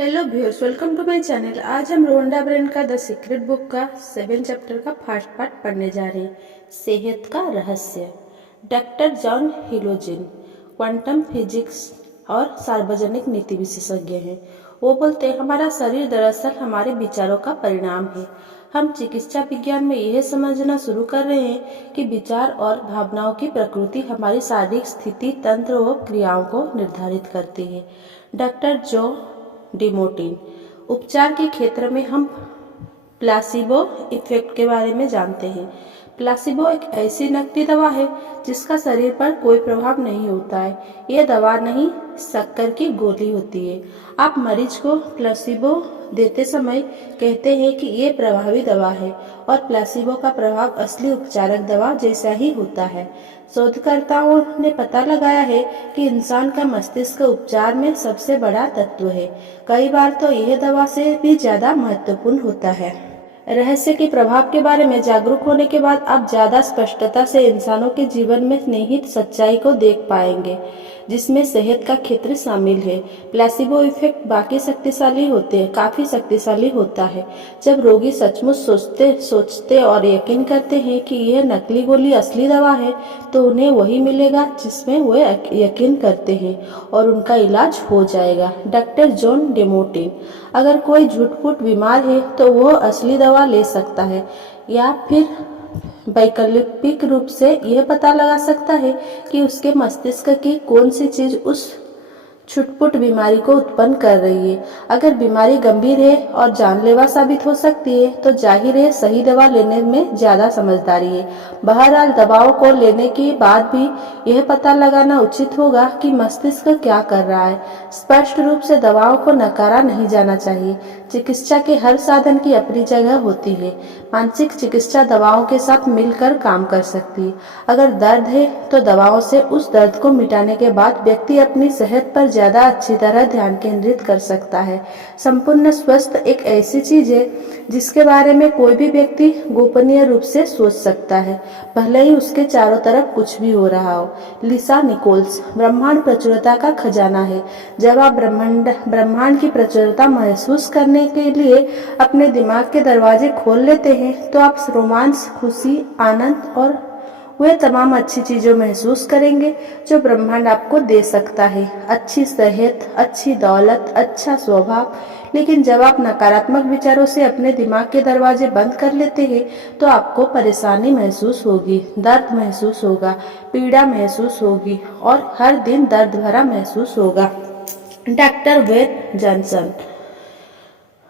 Hello viewers, welcome to my channel. आज हम Rhonda Byrne का द सीक्रेट बुक का 7 चैप्टर का फर्स्ट पार्ट पढ़ने जा रहे हैं। सेहत का रहस्य। डॉक्टर जॉन हिलोजिन क्वांटम फिजिक्स और सार्वजनिक नीति विशेषज्ञ हैं। वो बोलते हैं हमारा शरीर दरअसल हमारे विचारों का परिणाम है। हम चिकित्सा विज्ञान में यह समझना शुरू कर रहे हैं कि विचार और भावनाओं की प्रकृति हमारी शारीरिक स्थिति, तंत्र और क्रियाओं को निर्धारित करती है। डॉक्टर जो डिमोटिन। उपचार के क्षेत्र में हम प्लासिबो इफेक्ट के बारे में जानते हैं। प्लासिबो एक ऐसी नकली दवा है जिसका शरीर पर कोई प्रभाव नहीं होता है। यह दवा नहीं, शक्कर की गोली होती है। आप मरीज को प्लासिबो देते समय कहते हैं कि ये प्रभावी दवा है और प्लासिबो का प्रभाव असली उपचारक दवा जैसा ही होता है। शोधकर्ताओं ने पता लगाया है कि इंसान का मस्तिष्क उपचार में सबसे बड़ा तत्व है। कई बार तो यह दवा से भी ज्यादा महत्वपूर्ण होता है। रहस्य के प्रभाव के बारे में जागरूक होने के बाद आप ज्यादा स्पष्टता से इंसानों के जीवन में निहित सच्चाई को देख पाएंगे, जिसमें सेहत का क्षेत्र शामिल है। प्लेसिबो इफेक्ट काफी शक्तिशाली होता है। जब रोगी सचमुच सोचते और यकीन करते हैं कि यह नकली गोली असली दवा है, तो उन्हें वही मिलेगा जिसमें वो यकीन करते हैं और उनका इलाज हो जाएगा। Doctor John Demartini. अगर कोई झूठ-मूठ बीमार है तो वह असली दवा ले सकता है या फिर वैकल्पिक रूप से यह पता लगा सकता है कि उसके मस्तिष्क की कौन सी चीज उस छुटपुट बीमारी को उत्पन्न कर रही है। अगर बीमारी गंभीर है और जानलेवा साबित हो सकती है तो जाहिर है सही दवा लेने में ज्यादा समझदारी है। बहरहाल दवाओं को लेने के बाद भी यह पता लगाना उचित होगा कि मस्तिष्क क्या कर रहा है। स्पष्ट रूप से दवाओं को नकारा नहीं जाना चाहिए। चिकित्सा के हर साधन की अपनी जगह होती है। मानसिक चिकित्सा दवाओं के साथ मिलकर काम कर सकती है। अगर दर्द है तो दवाओं से उस दर्द को मिटाने के बाद व्यक्ति अपनी सेहत पर ज्यादा अच्छी तरह ध्यान केंद्रित कर सकता है। संपूर्ण स्वस्थ एक ऐसी चीज है जिसके बारे में कोई भी व्यक्ति गोपनीय रूप से सोच सकता है, भले ही उसके चारों तरफ कुछ भी हो रहा हो। लिसा निकोल्स। ब्रह्मांड प्रचुरता का खजाना है। जब आप ब्रह्मांड की प्रचुरता महसूस करने के लिए अपने दिमाग के दरवाजे खोल लेते हैं तो आप रोमांच, खुशी, आनंद और वे तमाम अच्छी चीजों महसूस करेंगे जो ब्रह्मांड आपको दे सकता है। अच्छी सेहत, अच्छी दौलत, अच्छा स्वभाव। लेकिन जब आप नकारात्मक विचारों से अपने दिमाग के दरवाजे बंद कर लेते हैं तो आपको परेशानी महसूस होगी, दर्द महसूस होगा, पीड़ा महसूस होगी और हर दिन दर्द भरा महसूस होगा। Doctor when Johnson.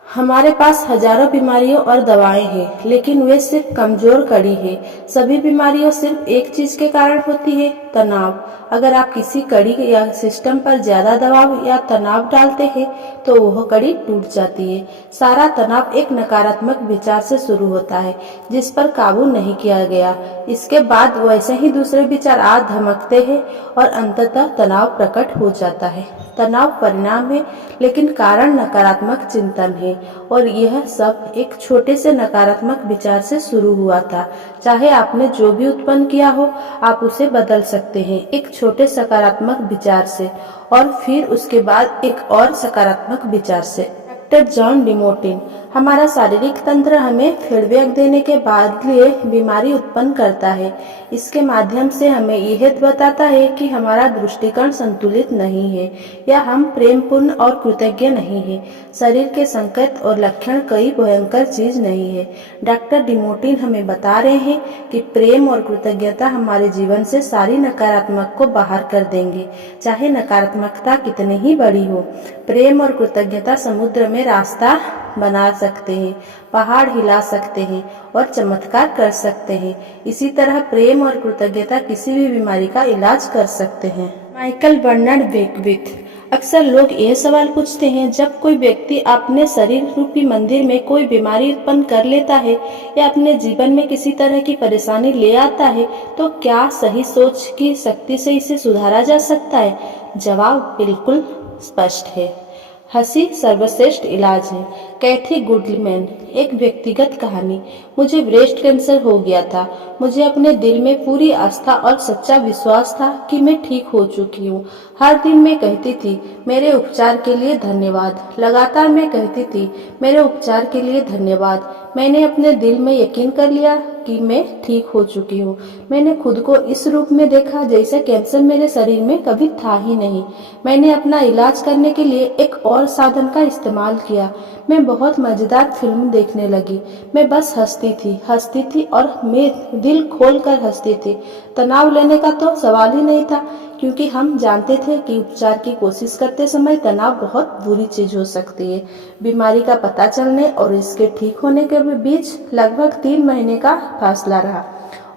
हमारे पास हजारों बीमारियों और दवाएं हैं, लेकिन वे सिर्फ कमजोर कड़ी है। सभी बीमारियों सिर्फ एक चीज के कारण होती है, तनाव। अगर आप किसी कड़ी या सिस्टम पर ज्यादा दबाव या तनाव डालते हैं तो वह कड़ी टूट जाती है। सारा तनाव एक नकारात्मक विचार से शुरू होता है जिस पर काबू नहीं किया गया। इसके बाद वैसे ही दूसरे विचार आ धमकते हैं और अंततः तनाव प्रकट हो जाता है। तनाव परिणाम है, लेकिन कारण नकारात्मक चिंतन है और यह सब एक छोटे से नकारात्मक विचार से शुरू हुआ था। चाहे आपने जो भी उत्पन्न किया हो, आप उसे बदल सकते हैं एक छोटे सकारात्मक विचार से और फिर उसके बाद एक और सकारात्मक विचार से। Doctor John Demartini. हमारा शारीरिक तंत्र हमें फीडबैक देने के बाद लिए बीमारी उत्पन्न करता है। इसके माध्यम से हमें यह बताता है कि हमारा दृष्टिकोण संतुलित नहीं है या हम प्रेमपूर्ण और कृतज्ञ नहीं है। शरीर के संकेत और लक्षण कोई भयंकर चीज नहीं है। डॉक्टर डिमोटिन हमें बता रहे हैं कि प्रेम और कृतज्ञता हमारे जीवन से सारी नकारात्मक को बाहर कर देंगे, चाहे नकारात्मकता कितनी ही बड़ी हो। प्रेम और कृतज्ञता समुद्र में रास्ता बना सकते हैं, पहाड़ हिला सकते हैं और चमत्कार कर सकते हैं। इसी तरह प्रेम और कृतज्ञता किसी भी बीमारी का इलाज कर सकते हैं। Michael Bernard Beckwith. अक्सर लोग यह सवाल पूछते हैं, जब कोई व्यक्ति अपने शरीर रूपी मंदिर में कोई बीमारी उत्पन्न कर लेता है या अपने जीवन में किसी तरह की परेशानी ले आता है तो क्या सही सोच की शक्ति से इसे सुधारा जा सकता है? जवाब बिल्कुल स्पष्ट है। हंसी सर्वश्रेष्ठ इलाज है। कैथी गुडमैन। एक व्यक्तिगत कहानी। मुझे ब्रेस्ट कैंसर हो गया था। मुझे अपने दिल में पूरी आस्था और सच्चा विश्वास था कि मैं ठीक हो चुकी हूँ। हर दिन मैं कहती थी मेरे उपचार के लिए धन्यवाद। लगातार मैं कहती थी मेरे उपचार के लिए धन्यवाद। मैंने अपने दिल में यकीन कर लिया कि मैं ठीक हो चुकी हूँ। मैंने खुद को इस रूप में देखा जैसे कैंसर मेरे शरीर में कभी था ही नहीं। मैंने अपना इलाज करने के लिए एक और साधन का इस्तेमाल किया। मैं बहुत मजेदार फिल्म देखने लगी। मैं बस हंसती थी और मैं दिल खोल कर हंसती थी। तनाव लेने का तो सवाल ही नहीं था, क्योंकि हम जानते थे कि उपचार की कोशिश करते समय तनाव बहुत बुरी चीज हो सकती है। बीमारी का पता चलने और इसके ठीक होने के बीच लगभग 3 महीने का फासला रहा,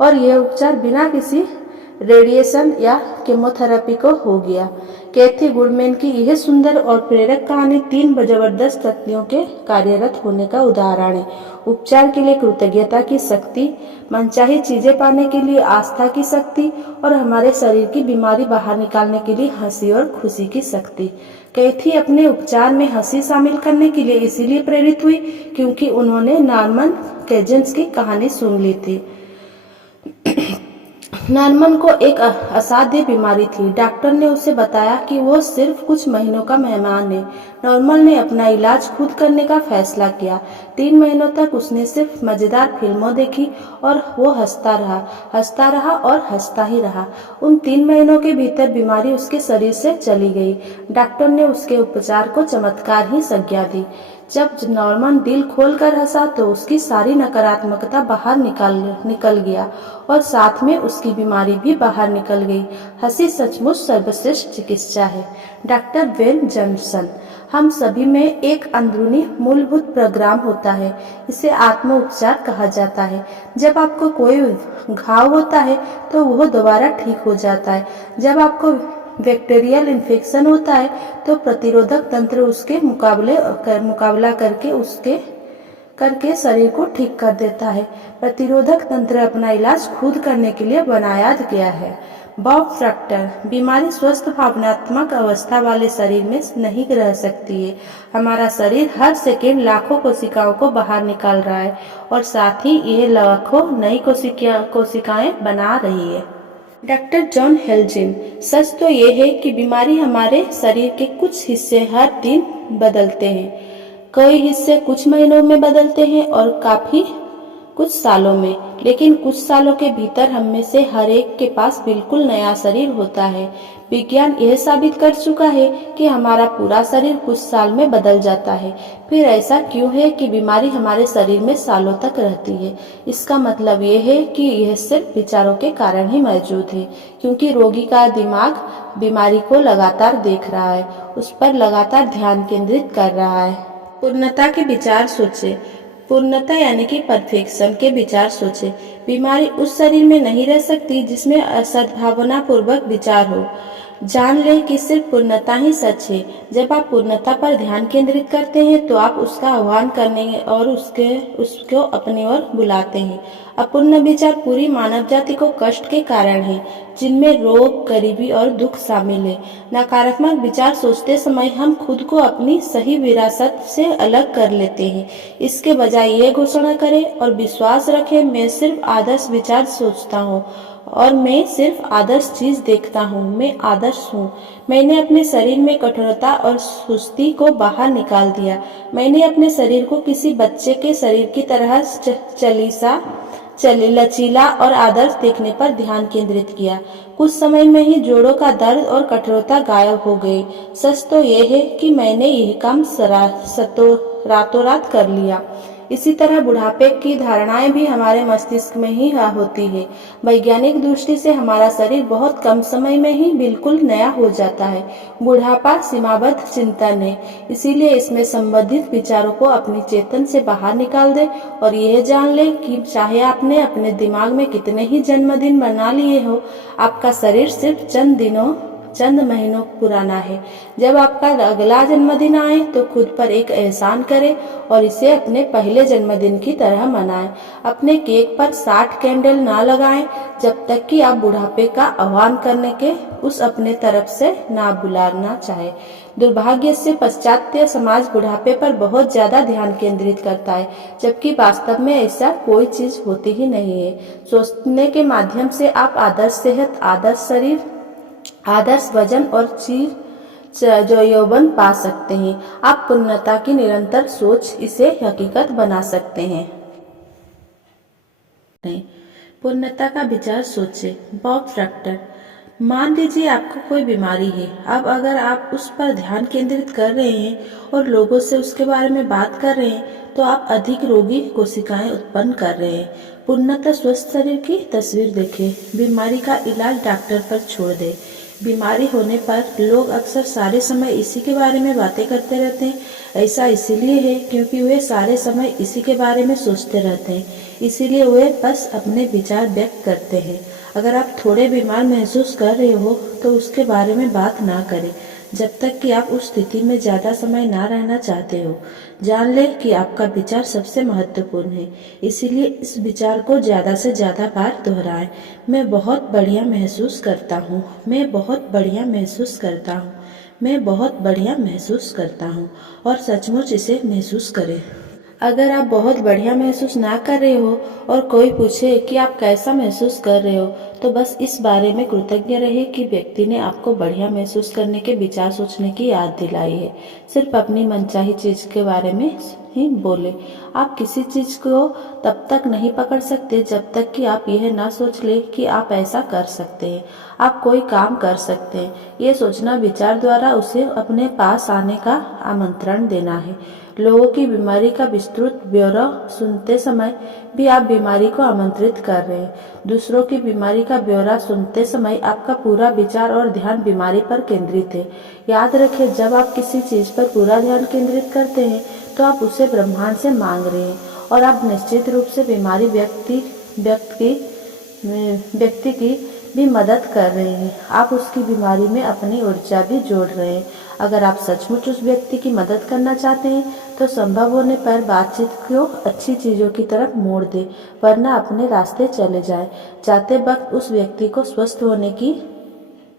और यह उपचार बिना किसी रेडिएशन या केमोथेरेपी को हो गया। कैथी गुडमैन की यह सुंदर और प्रेरक कहानी 3 जबरदस्त तथ्यों के कार्यरत होने का उदाहरण है। उपचार के लिए कृतज्ञता की शक्ति, मनचाही चीजें पाने के लिए आस्था की शक्ति, और हमारे शरीर की बीमारी बाहर निकालने के लिए हंसी और खुशी की शक्ति। कैथी अपने उपचार में हंसी शामिल करने के लिए इसीलिए प्रेरित हुई क्योंकि उन्होंने नॉर्मन केजेंस की कहानी सुन ली थी। नॉर्मन को एक असाध्य बीमारी थी। डॉक्टर ने उसे बताया कि वो सिर्फ कुछ महीनों का मेहमान है। नॉर्मन ने अपना इलाज खुद करने का फैसला किया। 3 महीनों तक उसने सिर्फ मजेदार फिल्मों देखी और वो हंसता रहा और हंसता ही रहा। उन 3 महीनों के भीतर बीमारी उसके शरीर से चली गई। डॉक्टर ने उसके उपचार को चमत्कार ही संज्ञा दी। जब नॉर्मन दिल खोलकर हंसा तो उसकी सारी नकारात्मकता बाहर निकल गया और साथ में उसकी बीमारी भी बाहर निकल गई। हंसी सचमुच सर्वश्रेष्ठ चिकित्सा है। Doctor when Johnson. हम सभी में एक अंदरूनी मूलभूत प्रोग्राम होता है, इसे आत्म उपचार कहा जाता है। जब आपको कोई घाव होता है तो वह दोबारा ठीक हो जाता है। जब आपको बैक्टीरियल इन्फेक्शन होता है तो प्रतिरोधक तंत्र उसके मुकाबला करके शरीर को ठीक कर देता है। प्रतिरोधक तंत्र अपना इलाज खुद करने के लिए बनाया गया है। Bob Procter. बीमारी स्वस्थ भावनात्मक अवस्था वाले शरीर में नहीं रह सकती है। हमारा शरीर हर सेकेंड लाखों कोशिकाओं को बाहर निकाल रहा है और साथ ही यह लाखों नई कोशिकाएं बना रही है। Doctor John हेल्जिन। सच तो ये है कि बीमारी हमारे शरीर के कुछ हिस्से हर दिन बदलते हैं। कई हिस्से कुछ महीनों में बदलते हैं और काफी कुछ सालों में, लेकिन कुछ सालों के भीतर हम में से हर एक के पास बिल्कुल नया शरीर होता है। विज्ञान यह साबित कर चुका है कि हमारा पूरा शरीर कुछ साल में बदल जाता है। फिर ऐसा क्यों है कि बीमारी हमारे शरीर में सालों तक रहती है? इसका मतलब ये है कि यह सिर्फ विचारों के कारण ही मौजूद है, क्योंकि रोगी का दिमाग बीमारी को लगातार देख रहा है, उस पर लगातार ध्यान केंद्रित कर रहा है। पूर्णता के विचार सोचे। पूर्णता यानी कि परफेक्शन के विचार सोचे। बीमारी उस शरीर में नहीं रह सकती जिसमें असद्भावना पूर्वक विचार हो। जान ले कि सिर्फ पूर्णता ही सच है। जब आप पूर्णता पर ध्यान केंद्रित करते हैं तो आप उसका आह्वान करने और उसको अपनी ओर बुलाते हैं। अपूर्ण विचार पूरी मानव जाति को कष्ट के कारण है, जिनमें रोग, गरीबी और दुख शामिल है। नकारात्मक विचार सोचते समय हम खुद को अपनी सही विरासत से अलग कर लेते हैं। इसके बजाय ये घोषणा करें और विश्वास रखें, मैं सिर्फ आदर्श विचार सोचता हूँ और मैं सिर्फ आदर्श चीज देखता हूँ। मैं आदर्श हूँ। मैंने अपने शरीर में कठोरता और सुस्ती को बाहर निकाल दिया। मैंने अपने शरीर को किसी बच्चे के शरीर की तरह लचीला और आदर्श देखने पर ध्यान केंद्रित किया। कुछ समय में ही जोड़ों का दर्द और कठोरता गायब हो गई। सच तो यह है कि मैंने यह काम रातों रात कर लिया। इसी तरह बुढ़ापे की धारणाएं भी हमारे मस्तिष्क में ही होती है। वैज्ञानिक दृष्टि से हमारा शरीर बहुत कम समय में ही बिल्कुल नया हो जाता है। बुढ़ापा सीमाबद्ध चिंतन है, इसीलिए इसमें संबंधित विचारों को अपनी चेतन से बाहर निकाल दे और यह जान ले कि चाहे आपने अपने दिमाग में कितने ही जन्मदिन मना लिए हो, आपका शरीर सिर्फ चंद दिनों चंद महीनों पुराना है। जब आपका अगला जन्मदिन आए तो खुद पर एक एहसान करें और इसे अपने पहले जन्मदिन की तरह मनाएं। अपने केक पर 60 कैंडल ना लगाएं जब तक कि आप बुढ़ापे का आह्वान करने के उस अपने तरफ से ना बुलाना चाहे। दुर्भाग्य से पाश्चात्य समाज बुढ़ापे पर बहुत ज्यादा ध्यान केंद्रित करता है, जबकि वास्तव में ऐसा कोई चीज होती ही नहीं है। सोचने के माध्यम से आप आदर्श सेहत, आदर्श शरीर, आदर्श वजन और जो यौवन पा सकते हैं। आप पूर्णता की निरंतर सोच इसे हकीकत बना सकते हैं। पूर्णता का विचार सोचे। Bob Procter. मान लीजिए आपको कोई बीमारी है। अब अगर आप उस पर ध्यान केंद्रित कर रहे हैं और लोगों से उसके बारे में बात कर रहे हैं तो आप अधिक रोगी कोशिकाएं उत्पन्न कर रहे हैं। पूर्णतः स्वस्थ शरीर की तस्वीर देखें। बीमारी का इलाज डॉक्टर पर छोड़ दें। बीमारी होने पर लोग अक्सर सारे समय इसी के बारे में बातें करते रहते हैं। ऐसा इसीलिए है क्योंकि वे सारे समय इसी के बारे में सोचते रहते हैं, इसीलिए वे बस अपने विचार व्यक्त करते हैं। अगर आप थोड़े बीमार महसूस कर रहे हो तो उसके बारे में बात ना करें जब तक कि आप उस स्थिति में ज्यादा समय ना रहना चाहते हो। जान ले कि आपका विचार सबसे महत्वपूर्ण है, इसीलिए इस विचार को ज्यादा से ज्यादा बार दोहराएं। मैं बहुत बढ़िया महसूस करता हूँ, मैं बहुत बढ़िया महसूस करता हूँ, मैं बहुत बढ़िया महसूस करता हूँ, और सचमुच इसे महसूस करें। अगर आप बहुत बढ़िया महसूस ना कर रहे हो और कोई पूछे कि आप कैसा महसूस कर रहे हो तो बस इस बारे में कृतज्ञ रहे कि व्यक्ति ने आपको बढ़िया महसूस करने के विचार सोचने की याद दिलाई है। सिर्फ अपनी मनचाही चीज के बारे में ही बोले। आप किसी चीज को तब तक नहीं पकड़ सकते जब तक कि आप यह ना सोच ले कि आप ऐसा कर सकते हैं, आप कोई काम कर सकते हैं। ये सोचना विचार द्वारा उसे अपने पास आने का आमंत्रण देना है। लोगों की बीमारी का विस्तृत ब्यौरा सुनते समय भी आप बीमारी को आमंत्रित कर रहे हैं। दूसरों की बीमारी का ब्यौरा सुनते समय आपका पूरा विचार और ध्यान बीमारी पर केंद्रित है। याद रखें, जब आप किसी चीज पर पूरा ध्यान केंद्रित करते हैं तो आप उसे ब्रह्मांड से मांग रहे हैं और आप निश्चित रूप से बीमारी व्यक्ति की भी मदद कर रहे हैं। आप उसकी बीमारी में अपनी ऊर्जा भी जोड़ रहे हैं। अगर आप सचमुच उस व्यक्ति की मदद करना चाहते हैं तो संभव होने पर बातचीत को अच्छी चीजों की तरफ मोड़ दें, वरना अपने रास्ते चले जाएं। जाते वक्त उस व्यक्ति को स्वस्थ होने की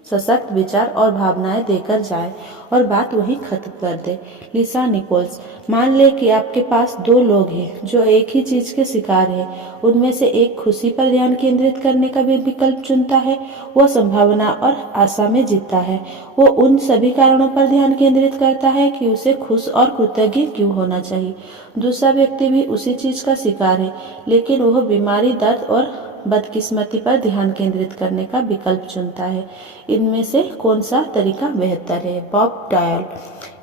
सशक्त विचार और भावनाएं देकर जाए और बात वहीं खत्म कर दे। लिसा निकोल्स। मान ले कि आपके पास दो लोग हैं जो एक ही चीज के शिकार हैं। उनमें से एक खुशी पर ध्यान केंद्रित करने का भी विकल्प चुनता है, वो संभावना और आशा में जीता है। वो उन सभी कारणों पर ध्यान केंद्रित करता है कि उसे खुश और कृतज्ञ क्यों होना चाहिए। दूसरा व्यक्ति भी उसी चीज का शिकार है, लेकिन वह बीमारी, दर्द और बदकिस्मती पर ध्यान केंद्रित करने का विकल्प चुनता है। इनमें से कौन सा तरीका बेहतर है? Bob dial.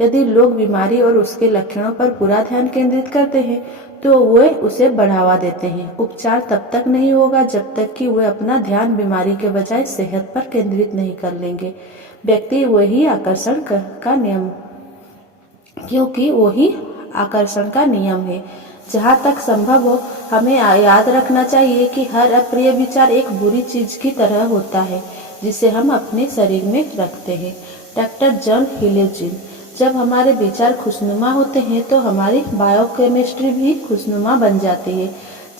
यदि लोग बीमारी और उसके लक्षणों पर पूरा ध्यान केंद्रित करते हैं तो वे उसे बढ़ावा देते हैं। उपचार तब तक नहीं होगा जब तक कि वे अपना ध्यान बीमारी के बजाय सेहत पर केंद्रित नहीं कर लेंगे। व्यक्ति वही आकर्षण का नियम, क्योंकि वही आकर्षण का नियम है। जहाँ तक संभव हो हमें याद रखना चाहिए कि हर अप्रिय विचार एक बुरी चीज की तरह होता है जिसे हम अपने शरीर में रखते हैं। डॉक्टर जॉन ह्यूलोजिन। जब हमारे विचार खुशनुमा होते हैं तो हमारी बायोकेमिस्ट्री भी खुशनुमा बन जाती है,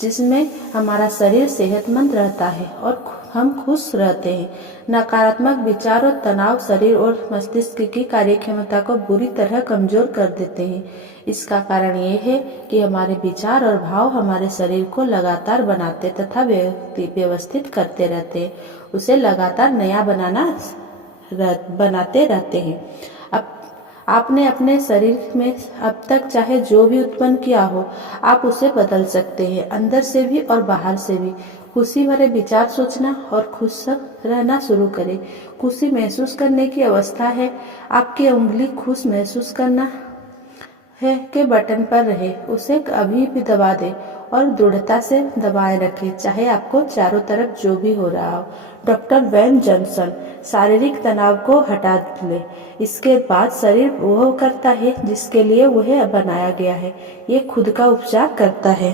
जिसमें हमारा शरीर सेहतमंद रहता है और हम खुश रहते हैं। नकारात्मक विचार और तनाव शरीर और मस्तिष्क की कार्यक्षमता को बुरी तरह कमजोर कर देते हैं। इसका कारण ये है कि हमारे विचार और भाव हमारे शरीर को लगातार बनाते तथा व्यवस्थित करते रहते हैं, उसे लगातार नया बनाते रहते हैं। अब आपने अपने शरीर में अब तक चाहे जो भी उत्पन्न किया हो, आप उसे बदल सकते हैं, अंदर से भी और बाहर से भी। खुशी भरे विचार सोचना और खुश रहना शुरू करें। खुशी महसूस करने की अवस्था है। आपकी उंगली खुश महसूस करना है के बटन पर रहे, उसे अभी भी दबा दे और दृढ़ता से दबाए रखें, चाहे आपको चारों तरफ जो भी हो रहा हो। Doctor when Johnson. शारीरिक तनाव को हटा ले, इसके बाद शरीर वह करता है जिसके लिए वह बनाया गया है। ये खुद का उपचार करता है।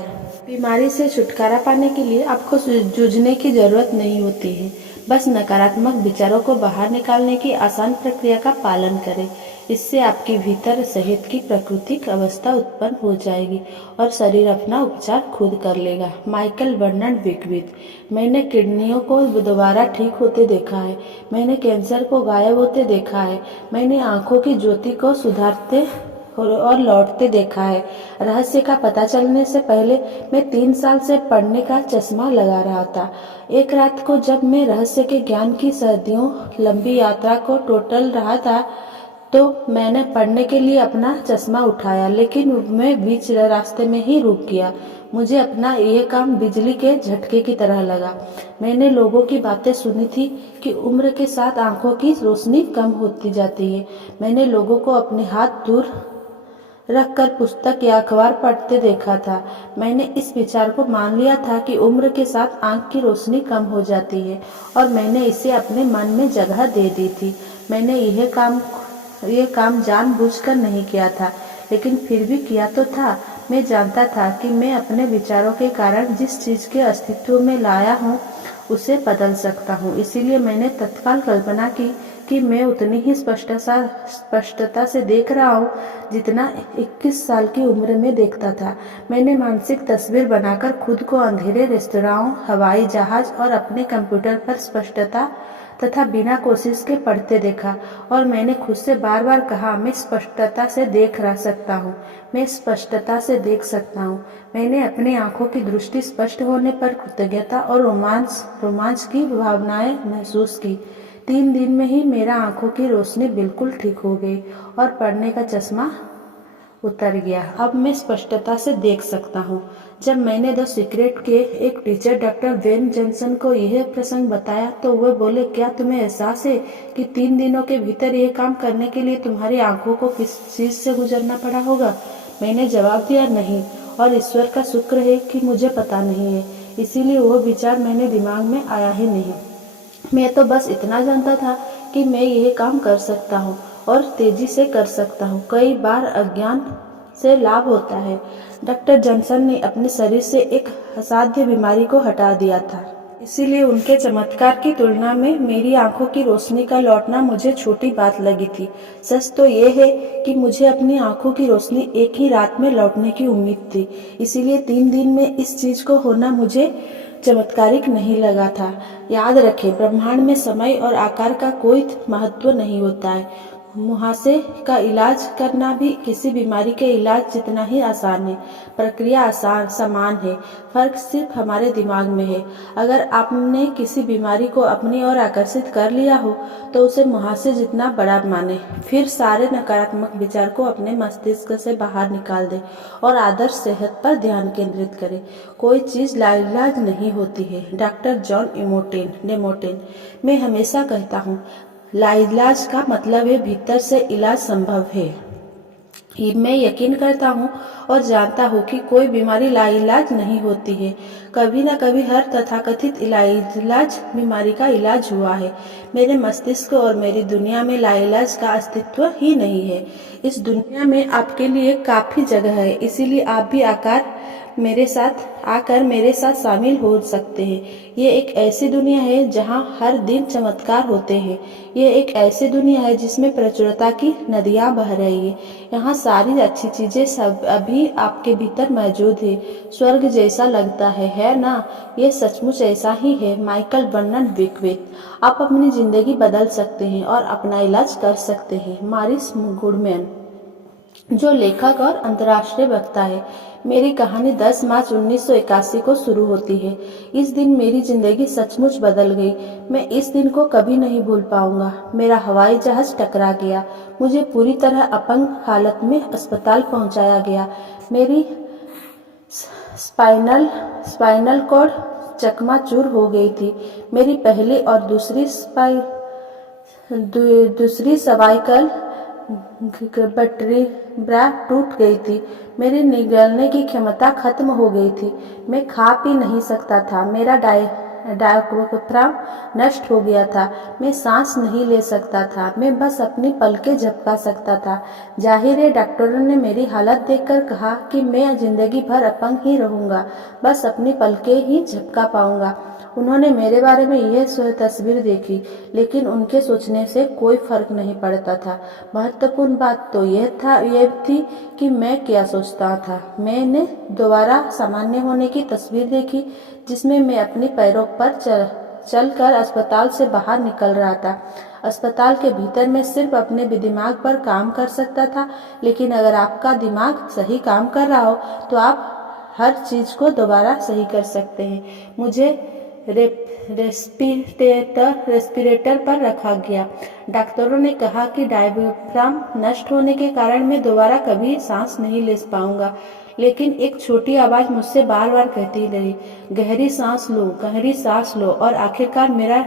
बीमारी से छुटकारा पाने के लिए आपको जूझने की जरूरत नहीं होती है। बस नकारात्मक विचारों को बाहर निकालने की आसान प्रक्रिया का पालन करें। इससे आपके भीतर सेहत की प्राकृतिक अवस्था उत्पन्न हो जाएगी और शरीर अपना उपचार खुद कर लेगा। माइकल वर्नन विकविथ। मैंने किडनियों को दोबारा ठीक होते देखा है, मैंने कैंसर को गायब होते देखा है, मैंने आंखों की ज्योति को सुधारते और लौटते देखा है। रहस्य का पता चलने से पहले मैं 3 साल से पढ़ने का चश्मा लगा रहा था। एक रात को जब मैं रहस्य के ज्ञान की सदियों लंबी यात्रा को टोटल रहा था, तो मैंने पढ़ने के लिए अपना चश्मा उठाया, लेकिन मैं बीच रास्ते में ही रुक गया। मुझे अपना यह काम बिजली के झटके की तरह लगा। मैंने लोगों की बातें सुनी थी कि उम्र के साथ आंखों की रोशनी कम होती जाती है। मैंने लोगों को अपने हाथ दूर रखकर पुस्तक या अखबार पढ़ते देखा था। मैंने इस विचार को मान लिया था कि उम्र के साथ आंख की रोशनी कम हो जाती है और मैंने इसे अपने मन में जगह दे दी थी। मैंने यह काम जानबूझकर नहीं किया था, लेकिन फिर भी किया तो था। मैं जानता था कि मैं अपने विचारों के कारण जिस चीज़ के अस्तित्व में लाया हूँ उसे बदल सकता हूँ। इसीलिए मैंने तत्काल कल्पना की कि मैं उतनी ही स्पष्टता से देख रहा हूँ जितना 21 साल की उम्र में देखता था। मैंने मानसिक तस्वीर बनाकर खुद को अंधेरे रेस्तराओं, हवाई जहाज और अपने कंप्यूटर पर स्पष्टता तथा बिना कोशिश के पढ़ते देखा और मैंने खुद से बार बार कहा, मैं स्पष्टता से देख सकता हूँ, मैं स्पष्टता से देख सकता हूँ। मैंने अपनी आंखों की दृष्टि स्पष्ट होने पर कृतज्ञता और रोमांच की भावनाएं महसूस की। 3 दिन में ही मेरा आंखों की रोशनी बिल्कुल ठीक हो गई और पढ़ने का चश्मा उतर गया। अब मैं स्पष्टता से देख सकता हूँ। जब मैंने द सीक्रेट के एक टीचर डॉक्टर वेन जॉनसन को यह प्रसंग बताया, तो वह बोले, क्या तुम्हें एहसास है कि 3 दिनों के भीतर यह काम करने के लिए तुम्हारी आंखों को किस चीज से गुजरना पड़ा होगा? मैंने जवाब दिया, नहीं, और ईश्वर का शुक्र है कि मुझे पता नहीं है। इसीलिए वह विचार मेरे दिमाग में आया ही नहीं। मैं तो बस इतना जानता था कि मैं यह काम कर सकता हूँ और तेजी से कर सकता हूँ। कई बार अज्ञान से लाभ होता है। डॉक्टर जॉनसन ने अपने शरीर से एक असाध्य बीमारी को हटा दिया था, इसीलिए उनके चमत्कार की तुलना में मेरी आंखों की रोशनी का लौटना मुझे छोटी बात लगी थी। सच तो ये है कि मुझे अपनी आंखों की रोशनी एक ही रात में लौटने की उम्मीद थी, इसीलिए 3 दिन में इस चीज को होना मुझे चमत्कारिक नहीं लगा था। याद रखें, ब्रह्मांड में समय और आकार का कोई महत्व नहीं होता है। मुहासे का इलाज करना भी किसी बीमारी के इलाज जितना ही आसान है। प्रक्रिया समान है, फर्क सिर्फ हमारे दिमाग में है। अगर आपने किसी बीमारी को अपनी ओर आकर्षित कर लिया हो तो उसे मुहासे जितना बड़ा माने, फिर सारे नकारात्मक विचार को अपने मस्तिष्क से बाहर निकाल दे और आदर्श सेहत पर ध्यान केंद्रित करें। कोई चीज लाइलाज नहीं होती है। Doctor John Demartini. मैं हमेशा कहता हूँ, लाइलाज का मतलब है भीतर से इलाज संभव है। मैं यकीन करता हूँ और जानता हूँ कि कोई बीमारी लाइलाज नहीं होती है। कभी न कभी हर तथाकथित लाइलाज बीमारी का इलाज हुआ है। मेरे मस्तिष्क और मेरी दुनिया में लाइलाज का अस्तित्व ही नहीं है। इस दुनिया में आपके लिए काफी जगह है, इसीलिए आप भी आकर मेरे साथ शामिल हो सकते हैं। ये एक ऐसी दुनिया है जहाँ हर दिन चमत्कार होते हैं। ये एक ऐसी दुनिया है जिसमें प्रचुरता की नदियाँ बह रही है। यहाँ सारी अच्छी चीजें सब अभी आपके भीतर मौजूद है। स्वर्ग जैसा लगता है ना? ये सचमुच ऐसा ही है। माइकल वर्नन विकविथ। आप अपनी जिंदगी बदल सकते हैं और अपना इलाज कर सकते हैं। मॉरिस गुडमैन, जो लेखक और अंतर्राष्ट्रीय वक्ता है। मेरी कहानी 10 मार्च 1981 को शुरू होती है। इस दिन मेरी जिंदगी सचमुच बदल गई। मैं इस दिन को कभी नहीं भूल पाऊंगा। मेरा हवाई जहाज टकरा गया। मुझे पूरी तरह अपंग हालत में अस्पताल पहुंचाया गया। मेरी स्पाइनल कॉर्ड चकनाचूर हो गई थी। मेरी पहली और दूसरी सर्वाइकल वर्टेब्रा टूट गई थी। मेरी निगलने की क्षमता खत्म हो गई थी। मैं खा पी नहीं सकता था। मेरा डायफ्राम नष्ट हो गया था। मैं सांस नहीं ले सकता था, मैं बस अपनी पलकें झपका सकता था। जाहिर है डॉक्टरों ने मेरी हालत देखकर कहा कि मैं जिंदगी भर अपंग ही रहूंगा, बस अपनी पलकें ही झपका पाऊंगा। उन्होंने मेरे बारे में यह तस्वीर देखी, लेकिन उनके सोचने से कोई फर्क नहीं पड़ता था। महत्वपूर्ण बात तो यह थी कि मैं क्या सोचता था। मैंने दोबारा सामान्य होने की तस्वीर देखी, जिसमें मैं अपने पैरों पर चलकर अस्पताल से बाहर निकल रहा था। अस्पताल के भीतर मैं सिर्फ अपने दिमाग पर काम कर सकता था, लेकिन अगर आपका दिमाग सही काम कर रहा हो तो आप हर चीज को दोबारा सही कर सकते हैं। मुझे रेस्पिरेटर पर रखा गया। डॉक्टरों ने कहा कि डायफ्राम नष्ट होने के कारण मैं दोबारा कभी सांस नहीं ले पाऊंगा, लेकिन एक छोटी आवाज मुझसे बार बार कहती रही, गहरी सांस लो, गहरी सांस लो, और आखिरकार मेरा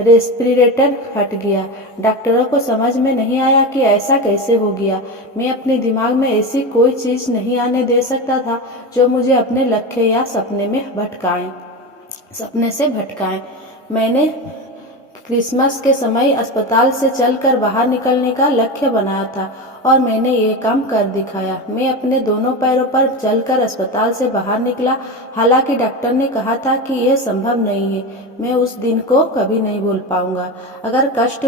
रेस्पिरेटर हट गया। डॉक्टरों को समझ में नहीं आया कि ऐसा कैसे हो गया। मैं अपने दिमाग में ऐसी कोई चीज नहीं आने दे सकता था जो मुझे अपने लक्ष्य या सपने से भटकाए। मैंने क्रिसमस के समय अस्पताल से चलकर बाहर निकलने का लक्ष्य बनाया था और मैंने ये काम कर दिखाया। मैं अपने दोनों पैरों पर चलकर अस्पताल से बाहर निकला। हालांकि डॉक्टर ने कहा था कि यह संभव नहीं है। मैं उस दिन को कभी नहीं भूल पाऊंगा। अगर कष्ट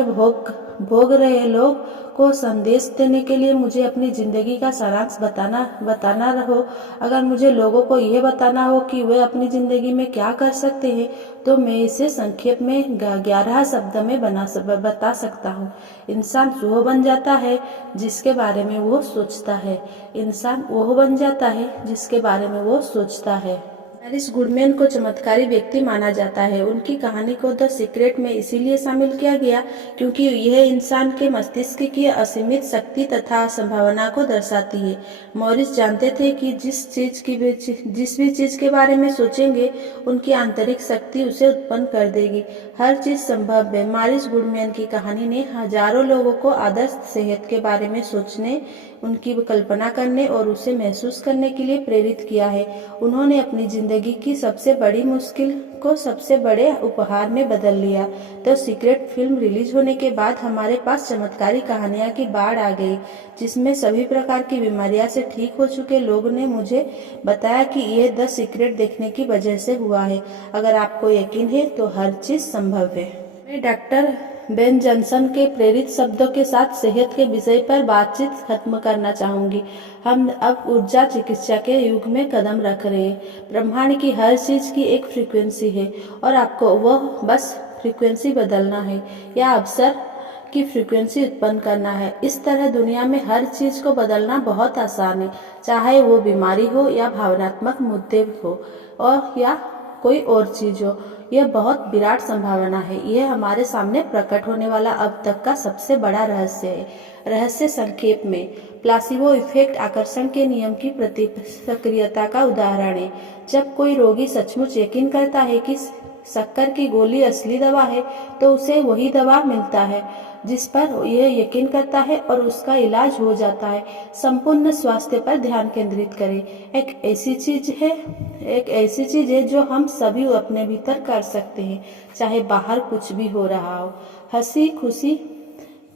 भोग रहे लोग को संदेश देने के लिए मुझे अपनी जिंदगी का सारांश बताना रहो, अगर मुझे लोगों को यह बताना हो कि वे अपनी जिंदगी में क्या कर सकते हैं, तो मैं इसे संक्षेप में 11 शब्द में बता सकता हूँ। इंसान वो बन जाता है जिसके बारे में वो सोचता है। इंसान वो बन जाता है जिसके बारे में वो सोचता है। हैरिस गुडमैन को चमत्कारी व्यक्ति माना जाता है। उनकी कहानी को द सीक्रेट में इसीलिए शामिल किया गया क्योंकि यह इंसान के मस्तिष्क की असीमित शक्ति तथा संभावना को दर्शाती है। मॉरिस जानते थे कि जिस भी चीज के बारे में सोचेंगे, उनकी आंतरिक शक्ति उसे उत्पन्न कर देगी। हर चीज संभव है। मॉरिस गुडमैन की कहानी ने हजारों लोगों को आदर्श सेहत के बारे में सोचने, उनकी कल्पना करने और उसे महसूस करने के लिए प्रेरित किया है। उन्होंने अपनी जिंदगी की सबसे बड़ी मुश्किल को सबसे बड़े उपहार में बदल लिया। द सीक्रेट फिल्म रिलीज होने के बाद हमारे पास चमत्कारी कहानियां की बाढ़ आ गई, जिसमें सभी प्रकार की बीमारियां से ठीक हो चुके लोगों ने मुझे बताया कि यह द सीक्रेट देखने की वजह से हुआ है। अगर आपको यकीन है तो हर चीज संभव है। मैं डॉक्टर बेन जॉनसन के प्रेरित शब्दों के साथ सेहत के विषय पर बातचीत खत्म करना चाहूंगी। हम अब ऊर्जा चिकित्सा के युग में कदम रख रहे हैं। ब्रह्मांड की हर चीज की एक फ्रीक्वेंसी है और आपको वह बस फ्रीक्वेंसी बदलना है या अवसर की फ्रीक्वेंसी उत्पन्न करना है। इस तरह दुनिया में हर चीज को बदलना बहुत आसान है, चाहे वो बीमारी हो या भावनात्मक मुद्दे हो और या कोई और चीज हो। यह बहुत विराट संभावना है। यह हमारे सामने प्रकट होने वाला अब तक का सबसे बड़ा रहस्य है। रहस्य संक्षेप में, प्लासिबो इफेक्ट आकर्षण के नियम की प्रतिक्रियता का उदाहरण है। जब कोई रोगी सचमुच यकीन करता है कि शक्कर की गोली असली दवा है, तो उसे वही दवा मिलता है जिस पर यह यकीन करता है और उसका इलाज हो जाता है। संपूर्ण स्वास्थ्य पर ध्यान केंद्रित करें। एक ऐसी चीज है जो हम सभी अपने भीतर कर सकते हैं, चाहे बाहर कुछ भी हो रहा हो। हंसी खुशी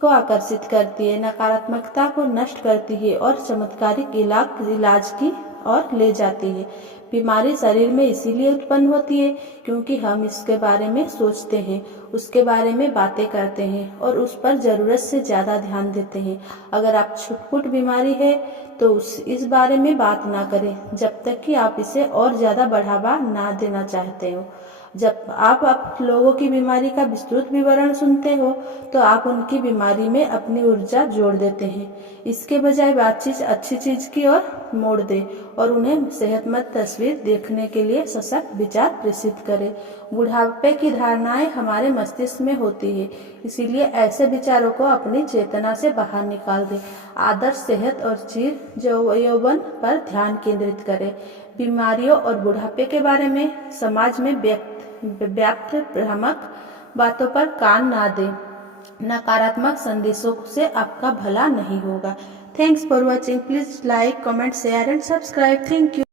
को आकर्षित करती है, नकारात्मकता को नष्ट करती है और चमत्कारिक इलाज की ओर ले जाती है। बीमारी शरीर में इसीलिए उत्पन्न होती है क्योंकि हम इसके बारे में सोचते हैं, उसके बारे में बातें करते हैं और उस पर जरूरत से ज्यादा ध्यान देते हैं। अगर आप छुटपुट बीमारी है तो इस बारे में बात ना करें जब तक कि आप इसे और ज्यादा बढ़ावा ना देना चाहते हो। जब आप लोगों की बीमारी का विस्तृत विवरण सुनते हो तो आप उनकी बीमारी में अपनी ऊर्जा जोड़ देते हैं। इसके बजाय बातचीत अच्छी चीज की ओर मोड़ दे और उन्हें सेहतमंद तस्वीर देखने के लिए सशक्त विचार प्रेषित करें। बुढ़ापे की धारणाएं हमारे मस्तिष्क में होती है, इसीलिए ऐसे विचारों को अपनी चेतना से बाहर निकाल दें। आदर्श सेहत और चीर यौवन पर ध्यान केंद्रित करें। बीमारियों और बुढ़ापे के बारे में समाज में व्याप्त भ्रामक बातों पर कान ना दें। नकारात्मक संदेशों से आपका भला नहीं होगा। Thanks for watching. Please like, comment, share and subscribe. Thank you.